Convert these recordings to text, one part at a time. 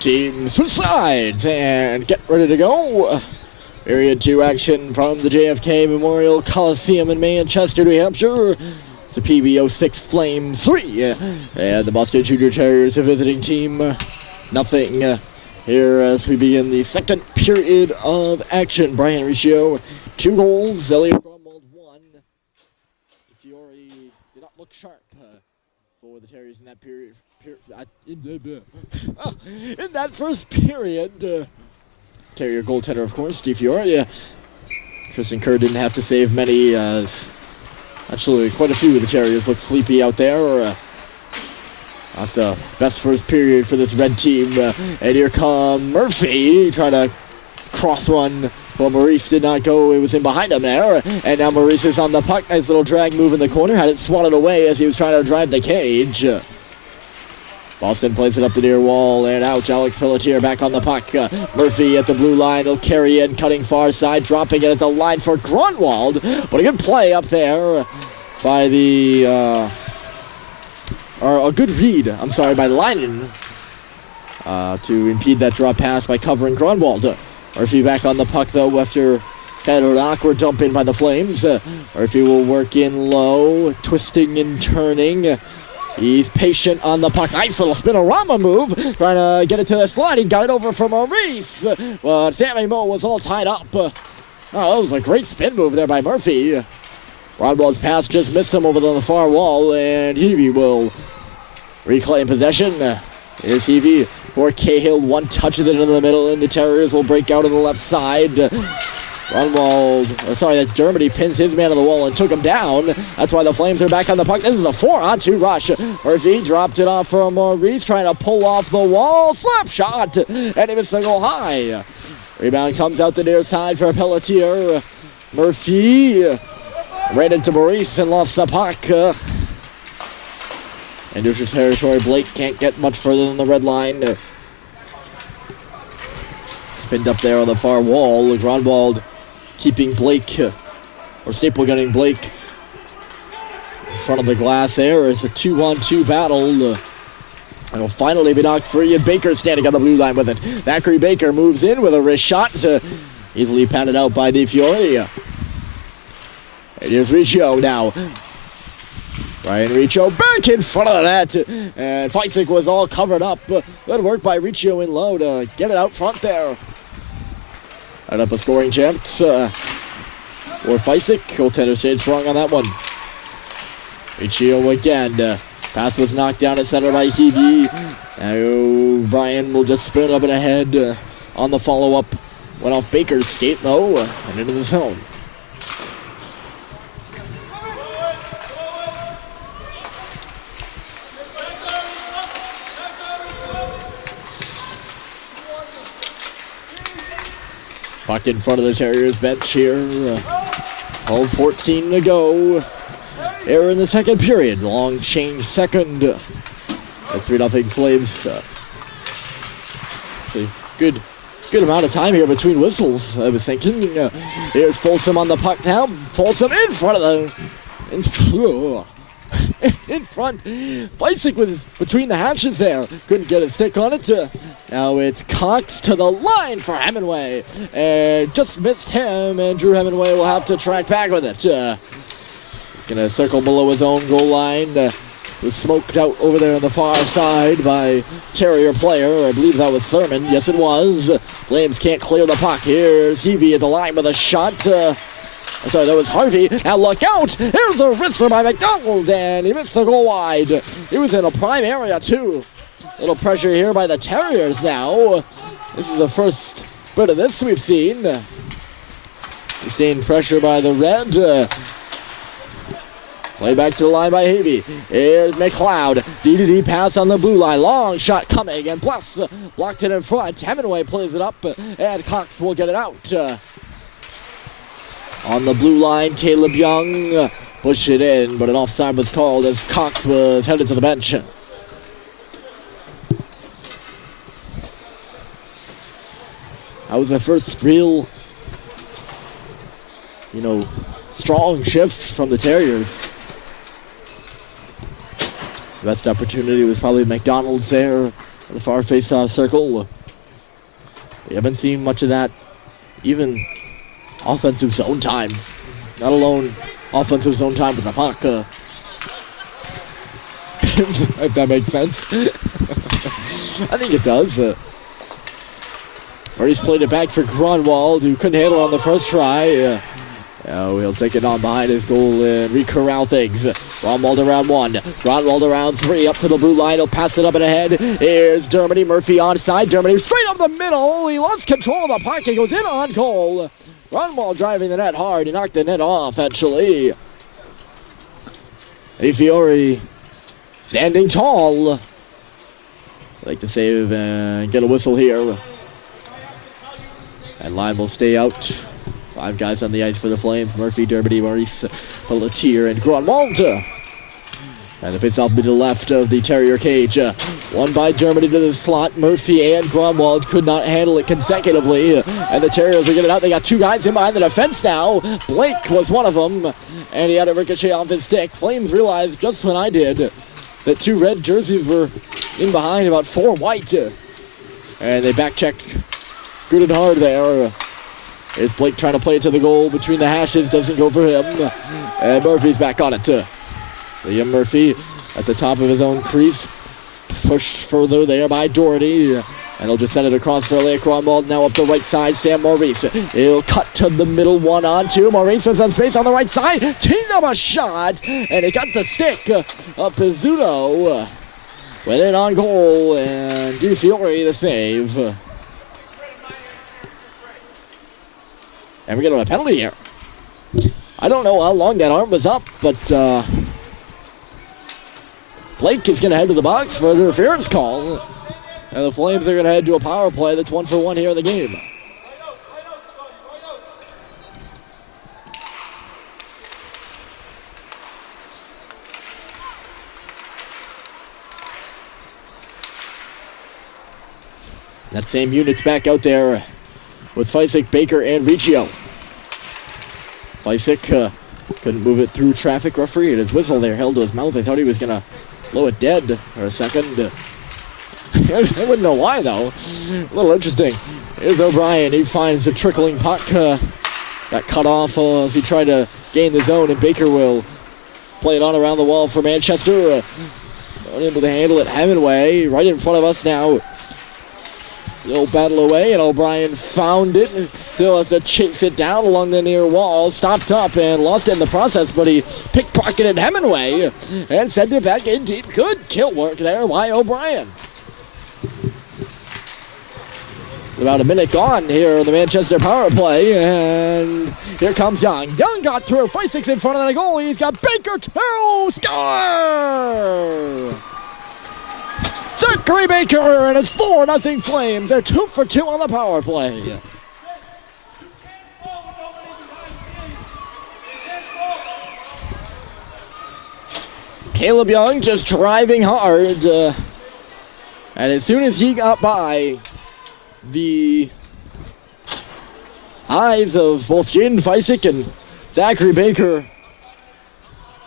Team switch sides and get ready to go. Period 2 action from the JFK Memorial Coliseum in Manchester, New Hampshire. The PB06 Flame 3. And the Boston Junior Terriers, a visiting team. Nothing here as we begin the second period of action. Brian Riccio, 2 goals. Elliot Grunwald, 1. Fiore did not look sharp for the Terriers in that period. In that first period. Terrier goaltender, of course, Steve Fiore. Tristan Kerr didn't have to save many. Actually, quite a few of the Terriers looked sleepy out there. Not the best first period for this red team. And here come Murphy. Trying to cross one. Well, Maurice did not go. It was in behind him there. And now Maurice is on the puck. Nice little drag move in the corner. Had it swatted away as he was trying to drive the cage. Boston plays it up the near wall and out. Alex Pelletier back on the puck. Murphy at the blue line. He'll carry in, cutting far side, dropping it at the line for Grunwald. But a good play up there by the... or a good read, I'm sorry, by Leinen to impede that drop pass by covering Grunwald. Murphy back on the puck, though, after kind of an awkward dump in by the Flames. Murphy will work in low, twisting and turning. He's patient on the puck. Nice little spinorama move. Trying to get it to the slide. He got it over for Maurice. But Sammy Moe was all tied up. Oh, that was a great spin move there by Murphy. Grunwald's pass just missed him over on the far wall. And Heavey will reclaim possession. Here's Heavey for Cahill. One touch of it into the middle. And the Terriers will break out on the left side. That's Dermody, pins his man on the wall and took him down. That's why the Flames are back on the puck. This is a 4-on-2 rush. Murphy dropped it off for Maurice, trying to pull off the wall. Slap shot, and he missed the goal high. Rebound comes out the near side for Pelletier. Murphy right into Maurice and lost the puck. In neutral territory, Blake can't get much further than the red line. Pinned up there on the far wall. Grunwald keeping Blake, or staple gunning Blake in front of the glass there. It's a 2-on-2 battle. It'll finally be knocked free, and Baker standing on the blue line with it. Zachary Baker moves in with a wrist shot, easily patted out by Di Fiore. And here's Riccio now. Ryan Riccio back in front of the net, and Feisik was all covered up. Good work by Riccio in low to get it out front there. Right up a scoring chance for Feisik. Goaltender stayed strong on that one. Riccio again. Pass was knocked down at center by Heavey. Now Brian will just spin up and ahead on the follow-up. Went off Baker's skate though, and into the zone. Puck in front of the Terriers bench here. 12:14 to go. Here in the second period. Long change second. That's 3-0 Flames. Good amount of time here between whistles, I was thinking. Here's Folsom on the puck now. Folsom in front of the... in front. Feisik was between the hatches there. Couldn't get a stick on it. Now it's Cox to the line for Hemingway. And just missed him, and Drew Hemingway will have to track back with it. Gonna circle below his own goal line. Was smoked out over there on the far side by Terrier player. I believe that was Thurman. Yes, it was. Flames can't clear the puck. Here's Heavey at the line with a shot. Sorry, that was Harvey. Now look out! Here's a wristler by McDonald, and he missed the goal wide. He was in a prime area, too. Little pressure here by the Terriers now. This is the first bit of this we've seen. Sustained pressure by the Red. Play back to the line by Heavey. Here's McLeod. D-to-D pass on the blue line. Long shot coming, and plus blocked it in front. Hemingway plays it up, and Cox will get it out. On the blue line, Caleb Young pushed it in, but an offside was called as Cox was headed to the bench. That was the first real, strong shift from the Terriers. The best opportunity was probably McDonald's there. The far face-off circle. We haven't seen much of that, even offensive zone time. Not alone offensive zone time with the puck. If that makes sense. I think it does. Murray's played it back for Grunwald, who couldn't handle it on the first try. He'll take it on behind his goal and re-corral things. Grunwald around 1. Grunwald around 3. Up to the blue line. He'll pass it up and ahead. Here's Dermody. Murphy onside. Dermody straight up the middle. He lost control of the puck. He goes in on goal. Grunwald driving the net hard. He knocked the net off, actually. Fiore standing tall. Like to save and get a whistle here. And line will stay out. 5 guys on the ice for the Flames. Murphy, Dermody, Maurice, Pelletier, and Grunwald. And the face-off to the left of the Terrier cage. One by Dermody to the slot. Murphy and Grunwald could not handle it consecutively. And the Terriers are getting out. They got 2 guys in behind the defense now. Blake was one of them. And he had a ricochet off his stick. Flames realized, just when I did, that 2 red jerseys were in behind about 4 white. And they back-checked good and hard there. Here's Blake trying to play it to the goal between the hashes. Doesn't go for him. And Murphy's back on it. Liam Murphy at the top of his own crease. Pushed further there by Doherty. And he'll just send it across for Elliot Grunwald. Now up the right side, Sam Maurice. He'll cut to the middle, 1-on-2. Maurice has some space on the right side. Teed up a shot. And it got the stick of Pizzuto. Went in on goal. And DeFiore the save. And we're getting a penalty here. I don't know how long that arm was up, but Blake is going to head to the box for an interference call. And the Flames are going to head to a power play that's 1-for-1 here in the game. That same unit's back out there with Feisick, Baker, and Riccio. Feisick couldn't move it through traffic. Referee, and his whistle there held to his mouth. I thought he was going to blow it dead for a second. I wouldn't know why, though. A little interesting. Here's O'Brien. He finds a trickling puck. Got cut off as he tried to gain the zone, and Baker will play it on around the wall for Manchester. Unable to handle it. Hemingway right in front of us now. Little battle away, and O'Brien found it. Still has to chase it down along the near wall. Stopped up and lost it in the process, but he pickpocketed Hemingway and sent it back in deep. Good kill work there by O'Brien. It's about a minute gone here in the Manchester power play, and here comes Young. Young got through. Feisick's in front of the goal. He's got Baker to score! Zachary Baker, and it's 4-0 Flames. They're 2 for 2 on the power play. Caleb Young just driving hard. And as soon as he got by the eyes of both Jaden Feisick and Zachary Baker,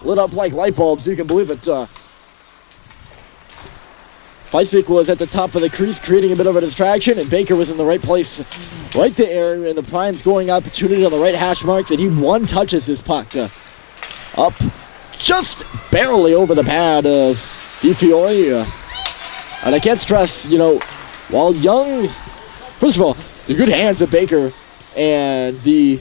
lit up like light bulbs, you can believe it. Feisick was at the top of the crease, creating a bit of a distraction, and Baker was in the right place, right there in the prime scoring opportunity on the right hash marks, and he one-touches his puck up just barely over the pad of DeFiore. And I can't stress, while Young, first of all, the good hands of Baker and the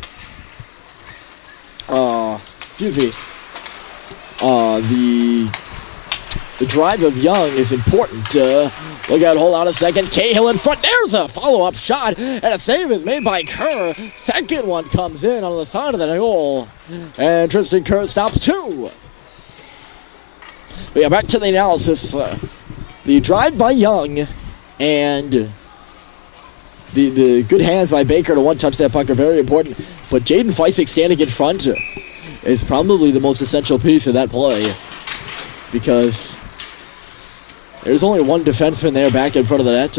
drive of Young is important. Look out, hold on a second. Cahill in front. There's a follow-up shot, and a save is made by Kerr. Second one comes in on the side of the goal, and Tristan Kerr stops 2. We are back to the analysis. The drive by Young and the good hands by Baker to one-touch that puck are very important, but Jaden Feisick standing in front is probably the most essential piece of that play, because there's only one defenseman there back in front of the net,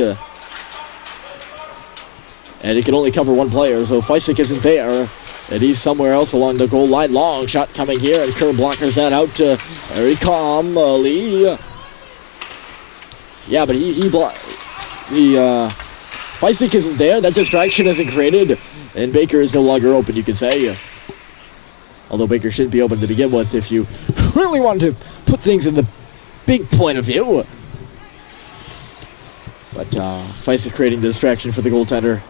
and he can only cover one player, so Feisick isn't there, and he's somewhere else along the goal line. Long shot coming here, and Kerr blockers that out very calmly. Yeah, but he Feisik isn't there. That distraction isn't created, and Baker is no longer open, you could say. Although Baker shouldn't be open to begin with if you really want to put things in the big point of view. But Feisik creating the distraction for the goaltender.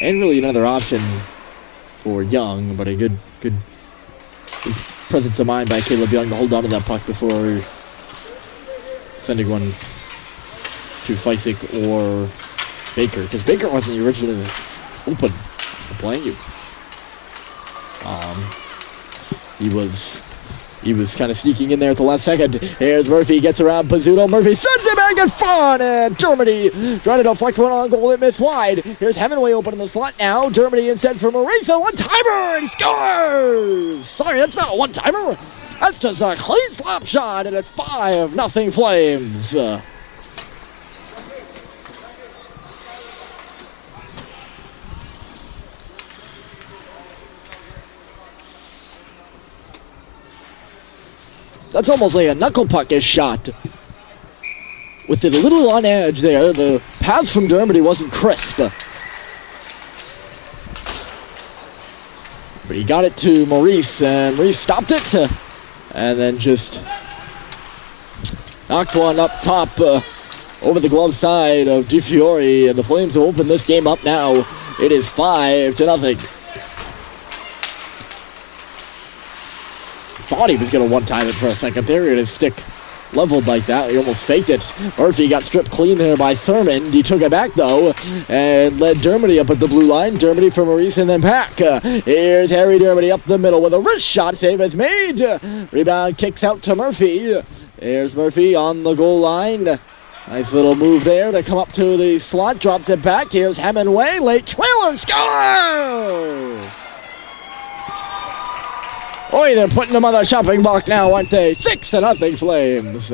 And really another option for Young, but a good presence of mind by Caleb Young to hold on to that puck before sending one to Feisik or Baker, because Baker wasn't originally open to playing you. He was kind of sneaking in there at the last second. Here's Murphy, gets around Pizzuto. Murphy sends it back in front, and Dermody trying to deflect one on goal. It missed wide. Here's Hemingway open in the slot now. Dermody instead for Marisa. One-timer, and he scores! Sorry, that's not a one-timer. That's just a clean slap shot, and it's 5-0 Flames. That's almost like a knuckle puckish shot. With it a little on edge there. The pass from Dermody wasn't crisp. But he got it to Maurice, and Maurice stopped it. And then just knocked one up top over the glove side of DiFiore. And the Flames will open this game up now. It is 5-0. Thought he was going to one-time it for a second there. He had his stick leveled like that. He almost faked it. Murphy got stripped clean there by Thurmond. He took it back, though, and led Dermody up at the blue line. Dermody for Maurice and then Pack. Here's Harry Dermody up the middle with a wrist shot. Save is made. Rebound kicks out to Murphy. Here's Murphy on the goal line. Nice little move there to come up to the slot. Drops it back. Here's Hemingway. Late trailer. Score! Boy, they're putting them on the shopping block now, aren't they? 6-0 Flames.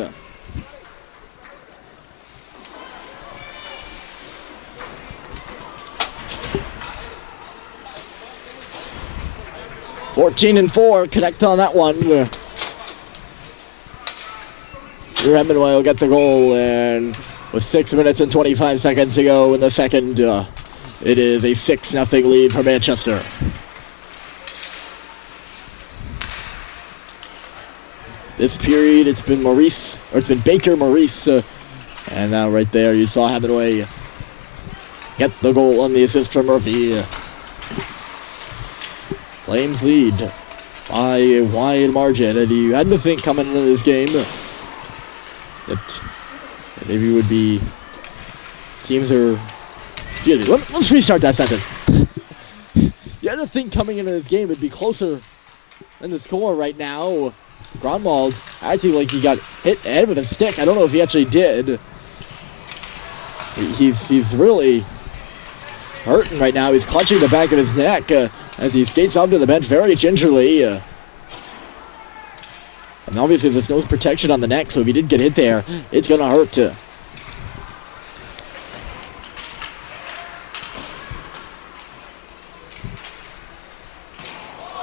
(14-4) connect on that one. Hemingway will get the goal, and with 6 minutes and 25 seconds to go in the second, it is a 6-0 lead for Manchester. This period, it's been Baker, Maurice, and now right there you saw Hemingway get the goal on the assist from Murphy. Flames lead by a wide margin, and you had to think coming into this game that maybe it would be teams are. Let's restart that sentence. You had to think coming into this game it'd be closer than the score right now. Grunwald acting like he got hit in the head with a stick. I don't know if he actually did. He's really hurting right now. He's clutching the back of his neck as he skates up to the bench very gingerly. And obviously there's no protection on the neck, so if he did get hit there, it's going to hurt.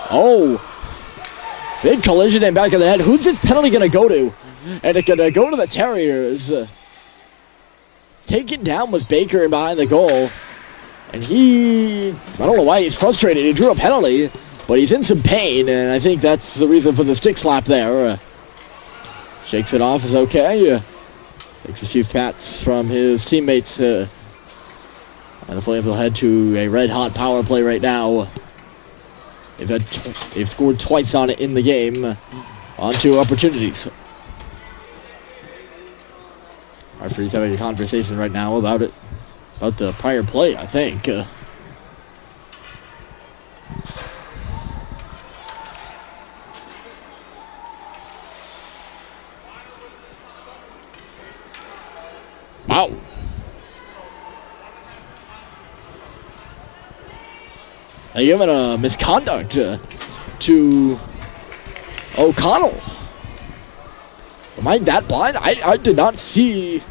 Oh! Big collision in back of the net. Who's this penalty going to go to? And it's going to go to the Terriers. Taken down was Baker behind the goal. And I don't know why he's frustrated. He drew a penalty, but he's in some pain, and I think that's the reason for the stick slap there. Shakes it off, is okay. Takes a few pats from his teammates. And the Flames will head to a red-hot power play right now. They've scored twice on it in the game. On 2 opportunities. Our referee's having a conversation right now about it. About the prior play, I think. Wow. They're giving a misconduct to O'Connell. Am I that blind? I did not see.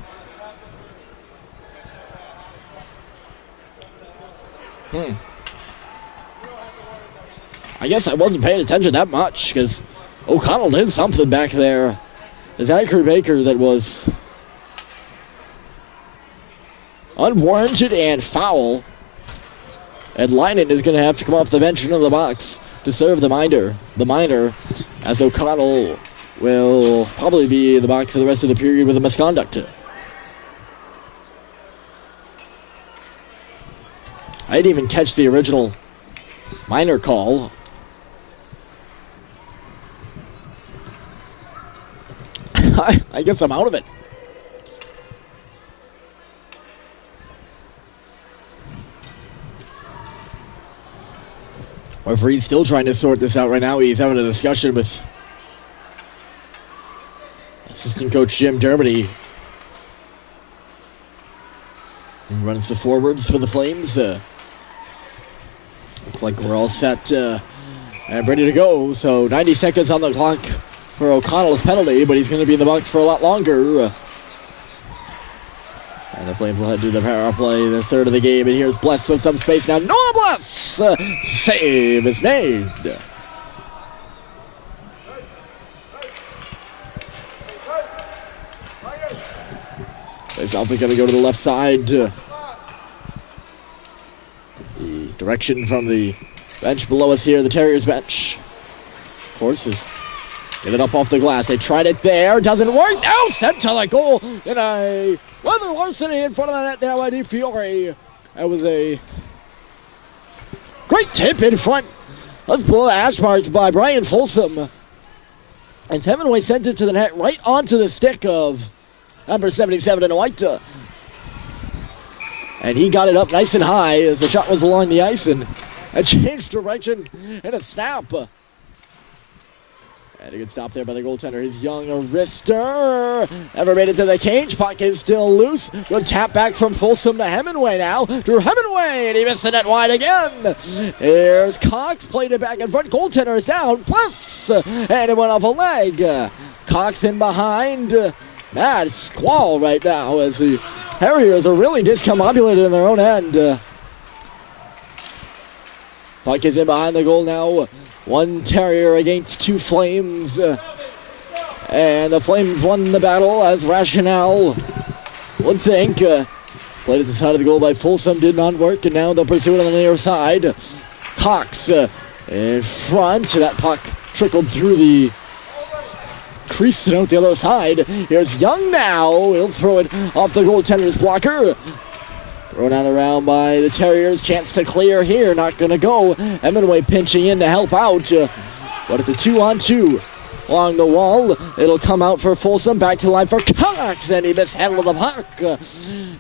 I guess I wasn't paying attention that much because O'Connell did something back there. Zachary Baker that was unwarranted and foul. And Linen is going to have to come off the bench into the box to serve the minor, as O'Connell will probably be in the box for the rest of the period with a misconduct. I didn't even catch the original minor call. I guess I'm out of it. Referee's still trying to sort this out right now. He's having a discussion with assistant coach Jim Dermody. He runs the forwards for the Flames. Looks like we're all set and ready to go. So 90 seconds on the clock for O'Connell's penalty, but he's going to be in the box for a lot longer. And the Flames will head to the power play, the third of the game. And here's Bless with some space now. Noah Bless! Save is made. It's Alpha going to go to the left side. The direction from the bench below us here, the Terriers bench. Of course, is get it up off the glass. They tried it there. Doesn't work. Now sent to the goal in a weather larceny in front of the net there by DiFiore. That was a great tip in front. Let's pull the hash marks by Brian Folsom. And Hemingway sent it to the net right onto the stick of number 77 in white. And he got it up nice and high as the shot was along the ice and changed direction and a snap. And a good stop there by the goaltender. His young wrister. Never made it to the cage. Puck is still loose. Good tap back from Folsom to Hemingway now. Drew Hemingway, and he missed the net wide again. Here's Cox. Played it back in front. Goaltender is down. Plus, and it went off a leg. Cox in behind. Mad squall right now as the Terriers are really discombobulated in their own end. Puck is in behind the goal now. One Terrier against two Flames. And the Flames won the battle as Rationale would think. Played at the side of the goal by Folsom, did not work, and now they'll pursue it on the near side. Cox in front. That puck trickled through the crease and out the other side. Here's Young now. He'll throw it off the goaltender's blocker. Thrown out around by the Terriers. Chance to clear here. Not going to go. Hemingway pinching in to help out. But it's a 2-on-2 along the wall. It'll come out for Folsom. Back to the line for Cox. And he mishandled the puck.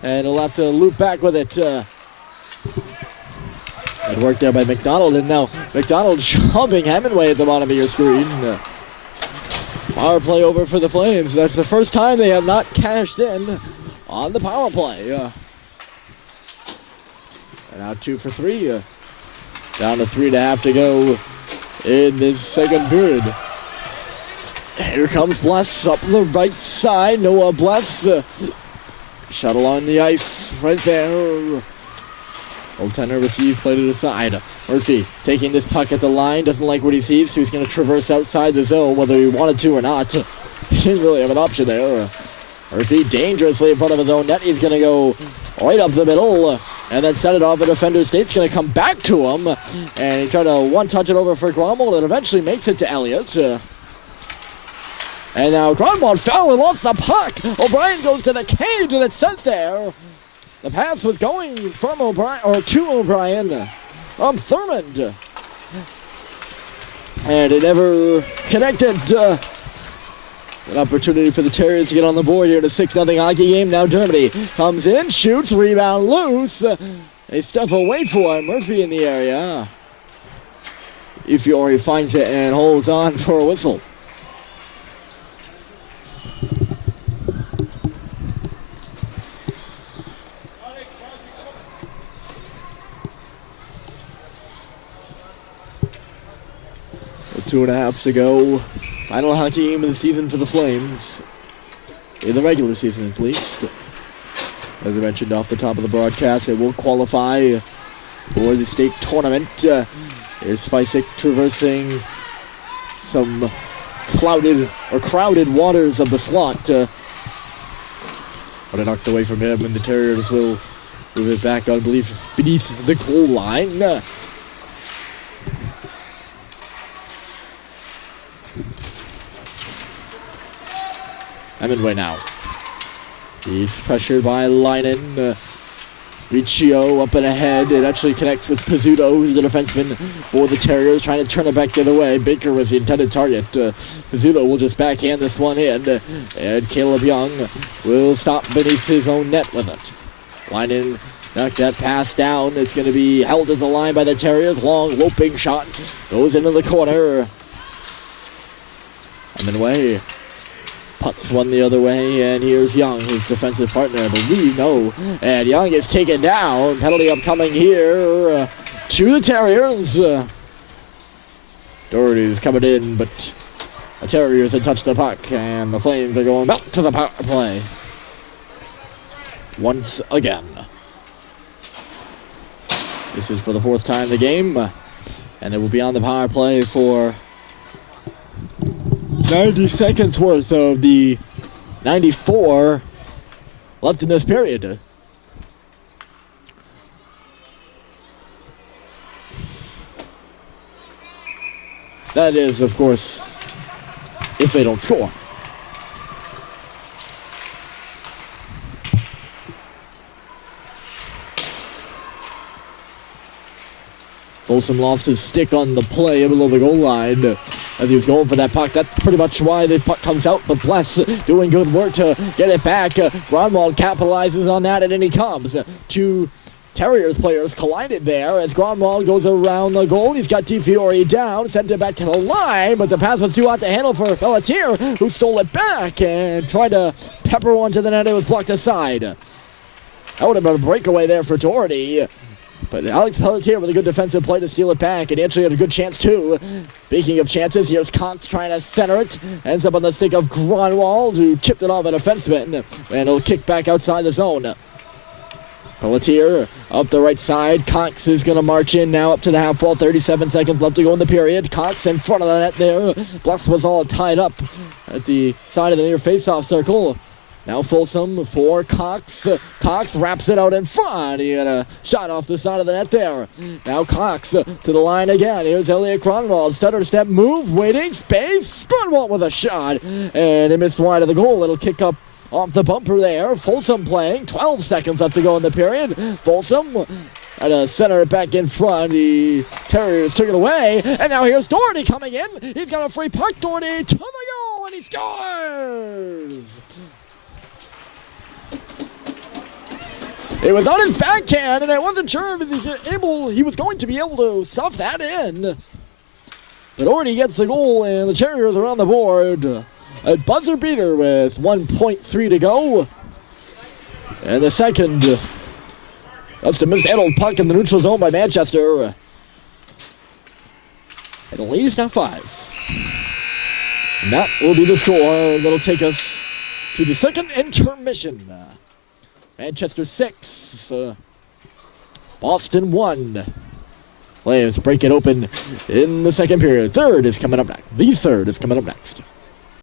And he'll have to loop back with it. It worked there by McDonald. And now McDonald shoving Hemingway at the bottom of your screen. Power play over for the Flames. That's the first time they have not cashed in on the power play. And now 2 for 3. Down to 3.5 to go in this second period. Here comes Bless up the right side. Noah Bless. Shot along the ice right there. Goaltender refused, played it aside. Murphy taking this puck at the line, doesn't like what he sees, so he's going to traverse outside the zone, whether he wanted to or not. He didn't really have an option there. Murphy dangerously in front of his own net. He's going to go right up the middle and then set it off. The defender State's going to come back to him, and he tried to one-touch it over for Gromwald and eventually makes it to Elliott. And now Gromwald fell and lost the puck. O'Brien goes to the cage and it's sent there. The pass was going from O'Brien, or to O'Brien, from Thurmond. And it never connected. An opportunity for the Terriers to get on the board here in a 6-0 hockey game. Now Dermody comes in, shoots, rebound loose. They stuff away for him. Murphy in the area. DiFiore finds it and holds on for a whistle. With 2.5 to go. Final hockey game of the season for the Flames. In the regular season, at least. As I mentioned off the top of the broadcast, it will qualify for the state tournament. Here's Feisick traversing some crowded waters of the slot. But it knocked away from him, and the Terriers will Move it back, I believe, beneath the goal line. Hemingway now. He's pressured by Leinen. Riccio up and ahead. It actually connects with Pizzuto, who's the defenseman for the Terriers, trying to turn it back the other way. Baker was the intended target. Pizzuto will just backhand this one in. And Caleb Young will stop beneath his own net with it. Leinen knocked that pass down. It's going to be held at the line by the Terriers. Long, loping shot. Goes into the corner. Hemingway puts one the other way, and here's Young, his defensive partner, I believe. No. And Young is taken down. Penalty upcoming here to the Terriers. Doherty's coming in, but the Terriers had touched the puck, and the Flames are going back to the power play once again. This is for the 4th time in the game, and it will be on the power play for 90 seconds worth of the 94 left in this period. That is, of course, if they don't score. Folsom lost his stick on the play below the goal line as he was going for that puck. That's pretty much why the puck comes out, but Bless doing good work to get it back. Grunwald capitalizes on that, and in he comes. Two Terriers players collided there as Grunwald goes around the goal. He's got DiFiore down, sent it back to the line, but the pass was too hot to handle for Pelletier, who stole it back and tried to pepper one to the net. It was blocked aside. That would have been a breakaway there for Doherty. But Alex Pelletier with a good defensive play to steal it back, and he actually had a good chance too. Speaking of chances, here's Cox trying to center it. Ends up on the stick of Grunwald, who chipped it off a defenseman, and it'll kick back outside the zone. Pelletier up the right side. Cox is going to march in now up to the half wall. 37 seconds left to go in the period. Cox in front of the net there. Bless was all tied up at the side of the near face-off circle. Now Folsom for Cox. Cox wraps it out in front. He had a shot off the side of the net there. Now Cox to the line again. Here's Elliot Grunwald. Stutter step move. Waiting. Space. Grunwald with a shot. And it missed wide of the goal. It'll kick up off the bumper there. Folsom playing. 12 seconds left to go in the period. Folsom had to center it back in front. The Terriers took it away. And now here's Doherty coming in. He's got a free puck. Doherty to the goal. And he scores. It was on his backhand, and I wasn't sure if he was going to be able to stuff that in. But Doherty gets the goal, and the Terriers are on the board. A buzzer beater with 1.3 to go. And the second, that's a mishandled puck in the neutral zone by Manchester. And the lead is now 5. And that will be the score that'll take us to the second intermission. Manchester 6, Boston 1. Flames break it open in the second period. The third is coming up next.